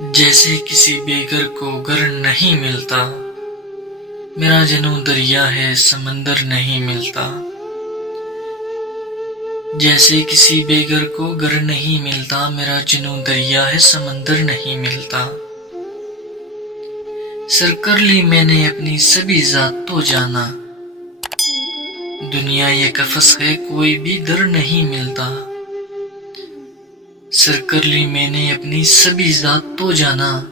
جیسے کسی بے گھر کو گھر نہیں ملتا، میرا جنوں دریا ہے سمندر نہیں ملتا۔ جیسے کسی بے گھر کو گھر نہیں ملتا، میرا جنوں دریا ہے سمندر نہیں ملتا۔ سر کر لی میں نے اپنی سبھی ذات تو جانا، دنیا یہ قفس ہے کوئی بھی در نہیں ملتا۔ سر کر لی میں نے اپنی سبھی ذات تو جانا،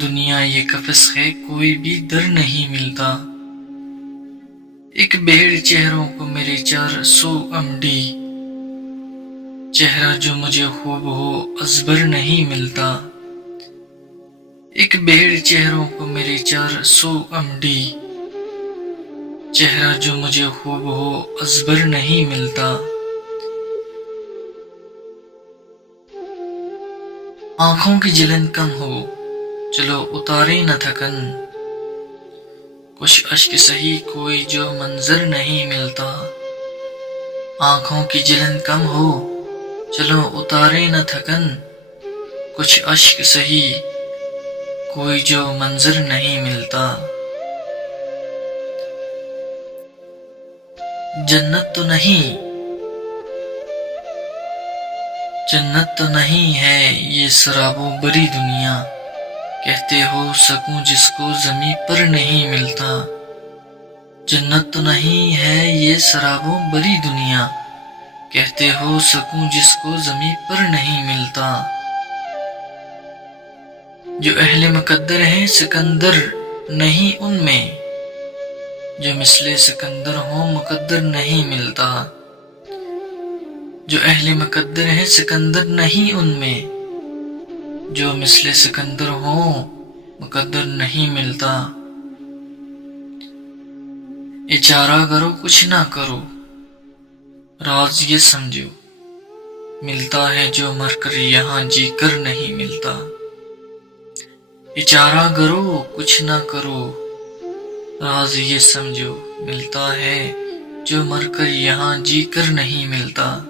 دنیا یہ قفس ہے کوئی بھی در نہیں ملتا۔ ایک بھیڑ چہروں کو میرے 400 امڈی، چہرہ جو مجھے خوب ہو ازبر نہیں ملتا۔ ایک بھیڑ چہروں کو میرے 400 امڈی، چہرہ جو مجھے خوب ہو ازبر نہیں ملتا۔ آنکھوں کی جلن کم ہو چلو اتارے نہ تھکن، کچھ اشک سہی کوئی جو منظر نہیں ملتا۔ آنکھوں کی جلن کم ہو چلو اتارے نہ تھکن، کچھ اشک سہی کوئی جو منظر نہیں ملتا۔ جنت تو نہیں ہے یہ سرابوں بری دنیا، کہتے ہو سکوں جس کو زمیں پر نہیں ملتا۔ جنت تو نہیں ہے یہ سرابوں بری دنیا، کہتے ہو سکوں جس کو زمیں پر نہیں ملتا۔ جو اہل مقدر ہیں سکندر نہیں ان میں، جو مثل سکندر ہوں مقدر نہیں ملتا۔ جو اہل مقدر ہیں سکندر نہیں ان میں، جو مثل سکندر ہوں مقدر نہیں ملتا۔ اچارہ کرو کچھ نہ کرو راز یہ سمجھو، ملتا ہے جو مر کر یہاں جی کر نہیں ملتا۔ اچارہ کرو کچھ نہ کرو راز یہ سمجھو، ملتا ہے جو مر کر یہاں جی کر نہیں ملتا۔